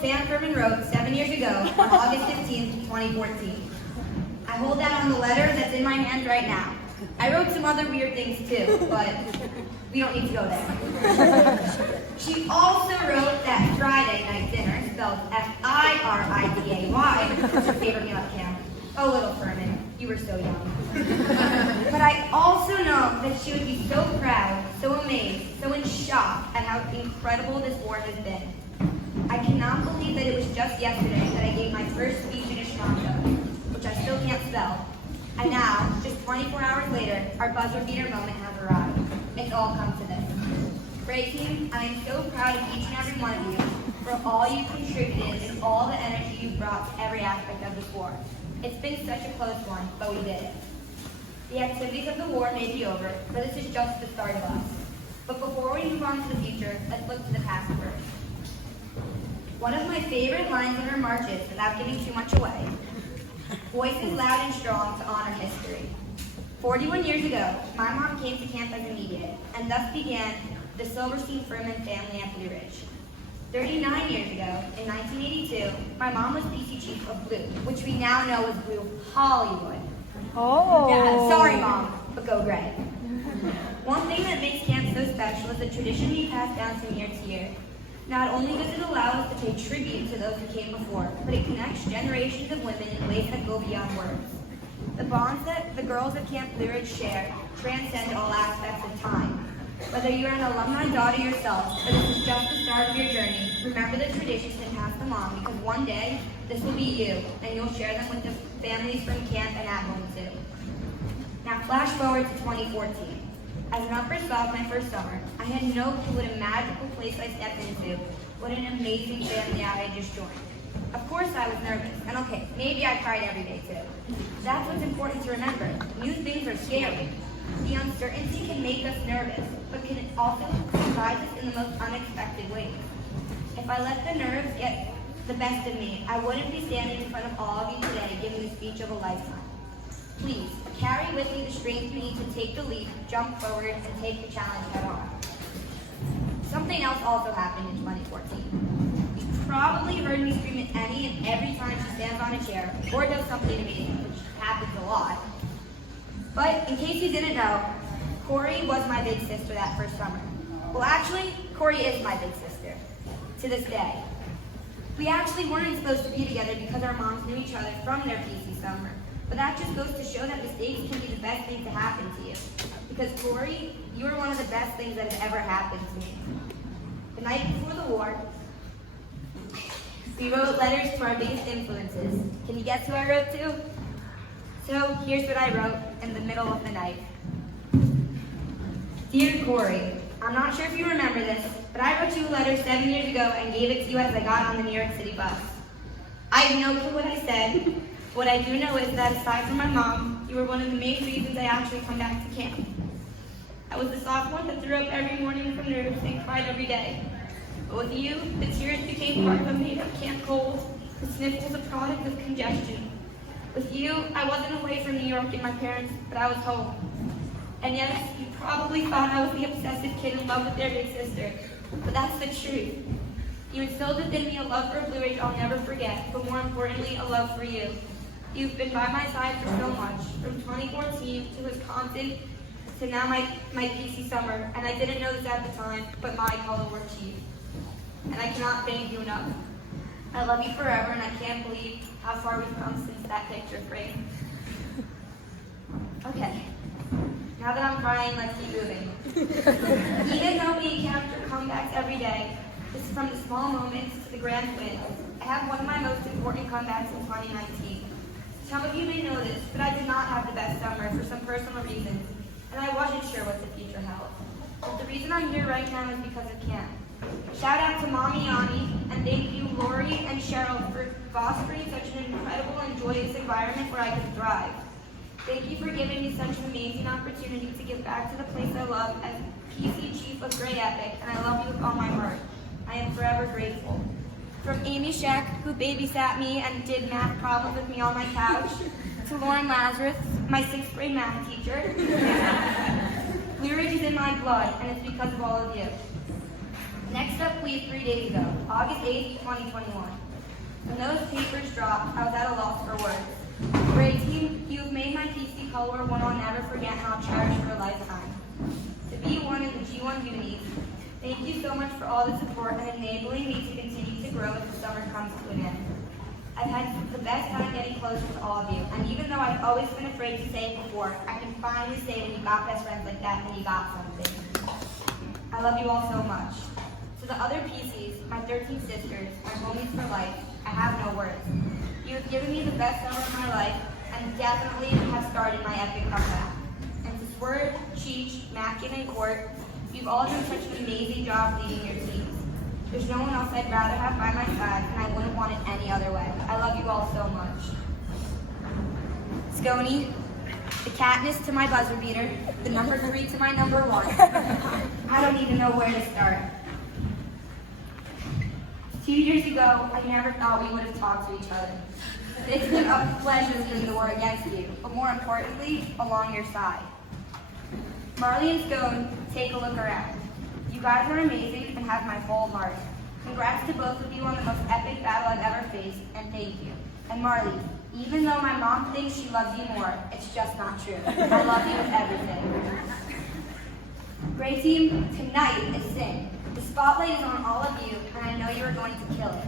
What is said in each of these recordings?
Sam Furman wrote 7 years ago on August 15th, 2014. I hold that on the letter that's in my hand right now. I wrote some other weird things too, but we don't need to go there. She also wrote that Friday night dinner, spelled F-I-R-I-D-A-Y, was her favorite meal at camp. Oh, little Furman, you were so young. But I also know that she would be so proud, so amazed, so in shock at how incredible this war has been. I cannot believe that it was just yesterday that I gave my first speech in Esperanto, which I still can't spell. And now, just 24 hours later, our buzzer beater moment has arrived. It's all come to this. Great team, I am so proud of each and every one of you for all you've contributed and all the energy you've brought to every aspect of this war. It's been such a close one, but we did it. The activities of the war may be over, but this is just the start of us. But before we move on to the future, let's look to the past first. One of my favorite lines in our marches, without giving too much away, voices loud and strong to honor history. 41 years ago, my mom came to camp as immediate, and thus began the Silverstein-Furman family at Blue Ridge. 39 years ago, in 1982, my mom was PC Chief of Blue, which we now know as Blue Hollywood. Oh. Yeah, sorry, Mom, but go Gray. One thing that makes camp so special is the tradition we pass down from year to year. Not only does it allow us to pay tribute to those who came before, but it connects generations of women in ways that go beyond words. The bonds that the girls of Camp Blue Ridge share transcend all aspects of time. Whether you're an alumni daughter yourself, or this is just the start of your journey, remember the traditions and pass them on, because one day, this will be you, and you'll share them with the families from camp and at home too. Now flash forward to 2014. As an upper sophomore my first summer, I had no clue what a magical place I stepped into, what an amazing family I had just joined. Of course I was nervous, and okay, maybe I cried every day too. That's what's important to remember. New things are scary. The uncertainty can make us nervous, but can also surprise us in the most unexpected ways. If I let the nerves get the best of me, I wouldn't be standing in front of all of you today giving the speech of a lifetime. Please, carry with you the strength you need to take the leap, jump forward, and take the challenge head on. Something else also happened in 2014. You've probably heard me scream at Annie and every time she stands on a chair or does something to me, which happens a lot. But in case you didn't know, Corey was my big sister that first summer. Well, actually, Corey is my big sister, to this day. We actually weren't supposed to be together because our moms knew each other from their PC summer. But that just goes to show that mistakes can be the best thing to happen to you. Because Corey, you were one of the best things that has ever happened to me. The night before the war, we wrote letters to our biggest influences. Can you guess who I wrote to? So here's what I wrote in the middle of the night. Dear Corey, I'm not sure if you remember this, but I wrote you a letter 7 years ago and gave it to you as I got on the New York City bus. I have no clue what I said. What I do know is that aside from my mom, you were one of the main reasons I actually come back to camp. I was the sophomore that threw up every morning from nerves and cried every day. But with you, the tears became part of a made-up camp cold. The sniffles a product of congestion. With you, I wasn't away from New York and my parents, but I was home. And yes, you probably thought I was the obsessive kid in love with their big sister, but that's the truth. You instilled within me a love for Blue Ridge I'll never forget, but more importantly, a love for you. You've been by my side for so much, from 2014 to Wisconsin to now my PC summer, and I didn't know this at the time, but my color war chief. And I cannot thank you enough. I love you forever, and I can't believe how far we've come since that picture frame. Okay, now that I'm crying, let's keep moving. Even though we encounter comebacks every day, this is from the small moments to the grand wins. I have one of my most important comebacks in 2019. Some of you may know this, but I did not have the best summer for some personal reasons, and I wasn't sure what the future held. But the reason I'm here right now is because of camp. Shout out to Mommy Yanni, and thank you Lori and Cheryl for fostering such an incredible and joyous environment where I could thrive. Thank you for giving me such an amazing opportunity to give back to the place I love as PC Chief of Gray Epic, and I love you with all my heart. I am forever grateful. From Amy Scheck, who babysat me and did math problems with me on my couch, to Lauren Lazarus, my 6th grade math teacher. Blue Ridge is in my blood, and it's because of all of you. Next up, we have 3 days ago, August 8th, 2021. When those papers dropped, I was at a loss for words. Great team, you have made my PC color one I'll never forget and I'll cherish for a lifetime. To be one in the G1 unis, thank you so much for all the support and enabling me to continue to grow as the summer comes to an end. I've had the best time getting closer to all of you, and even though I've always been afraid to say it before, I can finally say when you got best friends like that, then you got something. I love you all so much. To the other PCs, my 13 sisters, my homies for life, I have no words. You have given me the best summer of my life, and definitely have started my epic comeback. And to Swerve, Cheech, Mackin, and Court, you've all done such an amazing job leading your teams. There's no one else I'd rather have by my side, and I wouldn't want it any other way. I love you all so much. Scony, the Katniss to my buzzer beater, the number 3 to my number 1. I don't even know where to start. 2 years ago, I never thought we would have talked to each other. It's been a pleasure being the war against you, but more importantly, along your side. Marley and Scone, take a look around. You guys are amazing and have my whole heart. Congrats to both of you on the most epic battle I've ever faced, and thank you. And Marley, even though my mom thinks she loves you more, it's just not true. I love you with everything. Great team, tonight is Sin. The spotlight is on all of you, and I know you are going to kill it.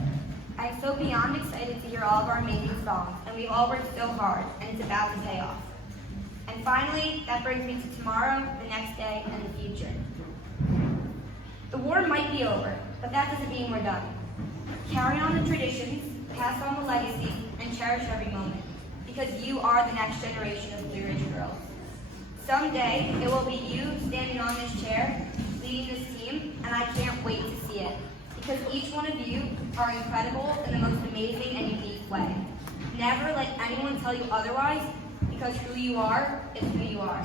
I am so beyond excited to hear all of our amazing songs, and we've all worked so hard, and it's about to pay off. And finally, that brings me to tomorrow, the next day, and the future. The war might be over, but that doesn't mean we're done. Carry on the traditions, pass on the legacy, and cherish every moment, because you are the next generation of Blue Ridge girls. Someday, it will be you standing on this chair, leading this team, and I can't wait to see it, because each one of you are incredible in the most amazing and unique way. Never let anyone tell you otherwise, because who you are is who you are.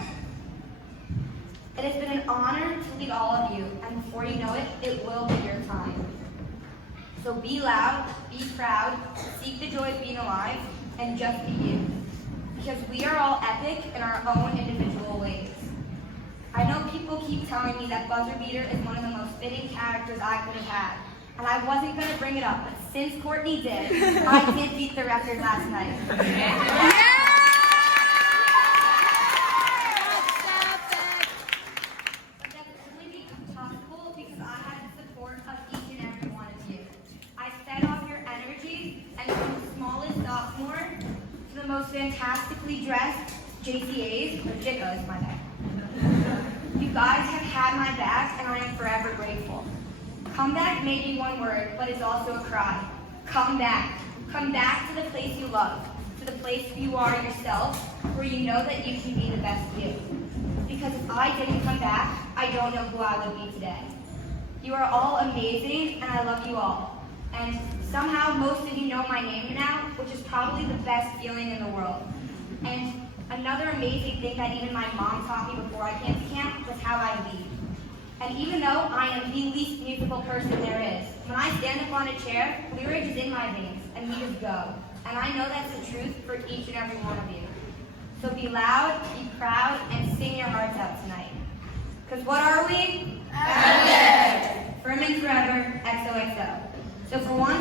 It has been an honor to lead all of you, and before you know it, it will be your time. So be loud, be proud, seek the joy of being alive, and just be you. Because we are all epic in our own individual ways. I know people keep telling me that Buzzer Beater is one of the most fitting characters I could have had, and I wasn't going to bring it up, but since Courtney did, I did beat the record last night. Yeah! Most fantastically dressed JCAs, or JICAs, my bad. You guys have had my back, and I am forever grateful. Comeback may be one word, but it's also a cry. Come back. Come back to the place you love, to the place you are yourself, where you know that you can be the best you. Because if I didn't come back, I don't know who I would be today. You are all amazing, and I love you all. And somehow most of you know my name now, which is probably the best feeling in the world. And another amazing thing that even my mom taught me before I came to camp was how I lead. And even though I am the least musical person there is, when I stand up on a chair, Blue Ridge is in my veins, and we just go. And I know that's the truth for each and every one of you. So be loud, be proud, and sing your hearts out tonight. Because what are we? Epic! Furman forever, XOXO. So for one,